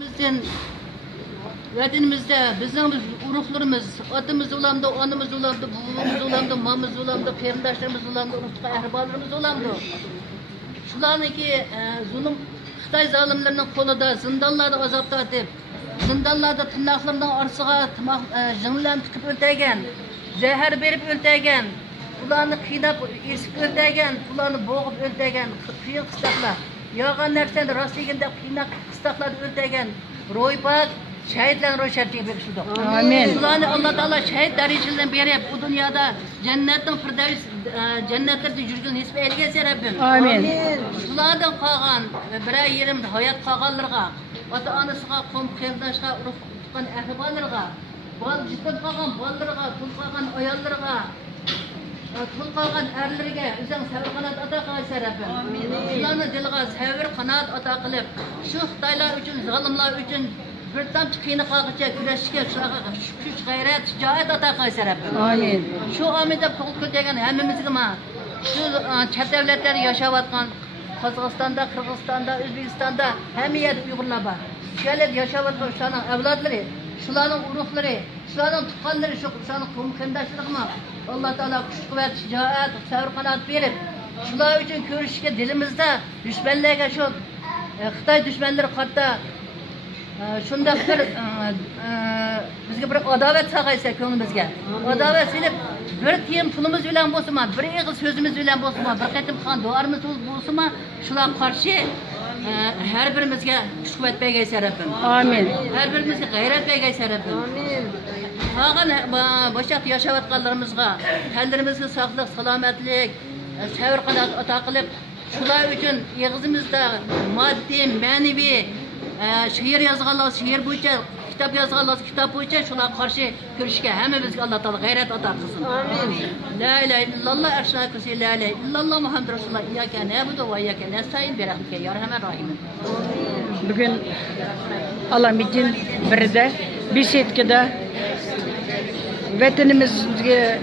Bizden vatanimizde bizim uruklarımız, atımız ulandı, anımız ulandı, babamız ulandı, mamız ulandı, peygamberlerimiz ulandı, urukta ahbalarımız ulandı. Şularınki zulüm Xitay zalimlerinin kolunda zindanlarda azapta atıp, zindanlarda tırnaklarından arsığa jınlarını tıkıp öldürgen, zehir verip öldürgen, ularını kıynap esip öldürgen, ularını boğup öldürgen, kıyın kıstaklar. Yağan nerseni rastlayında kıynak kıstaklar öldürgen, roybat, şehitlerin roşerçeği bekişildi. Amin. Şularını Allah Teala şehit derecesinden berip bu dünyada cennetin firdevs cennetlerde yürgün hisbi elgesi Rabbim. Amin. Şulardan kalgan birer yerim hayat kalganlarga, ata anasıga, kom kırdaşga, uruk tutkan ahbalarga, bal cidden kalgan ballarga, tul kalgan ayallarga, tul kalgan erlerge, üzerine sabır kanat ata kılsa Rabbim. Şularını dilga sabır kanat ata kılıp, şu Xitaylar üçün, zalimlar üçün bir tamçı kıyını kalkıca, güreşke, güç, gayret, şicaat ata kılsa Rabbim. Amin. Şu amide kul degen hemmimizge ma, şu çet devletleri yaşavatkan, Kazakistan'da, Kırgızistan'da, Özbekistan'da hem yerde Uygurlar var. Şöyle yaşavatkan şuların evlatları, şuların urukları, şuların tukanları, şuların kumkendaşları mı? Allah Teala kuş kuvvet, şicaat, sabır kanat verip, şular için görüşke dilimizde düşmanlarga şu Xitay düşmanları katta şunda bir bizge bir adavet sağaysa ko'nglimizga. Adavet silip bir tiyim pulumuz bilan bo'lsa, bir ig'il so'zimiz bilan bo'lsa, bir qatim qilgan duolarimiz bo'lsa, shular qarshi her birimizga kuch-quvvat bergaysa Rabbim. Amin. Her birimizga g'ayrat bergaysa Rabbim. Amin. Qolgan boshqa yashayotganlarimizga, tanlarimizga sog'lik, salomatlik, sabr qanot ato qilib, shular uchun ig'izimizda moddiy, ma'naviy şiir yazganlar, şiir boyunca, kitap yazganlar, kitap boyunca şuna karşı görüşke hemimizge Allah Teala gayret atar kılsın. Amin. La ilahe illallah erşana kılsın, la ilahe illallah Muhammed Resulullah, İyyâke ne'budu ve İyyâke nestaîn bi rahmike ya Erhamer Rahim. Bugün alamicin birde bir setkede vatanimizge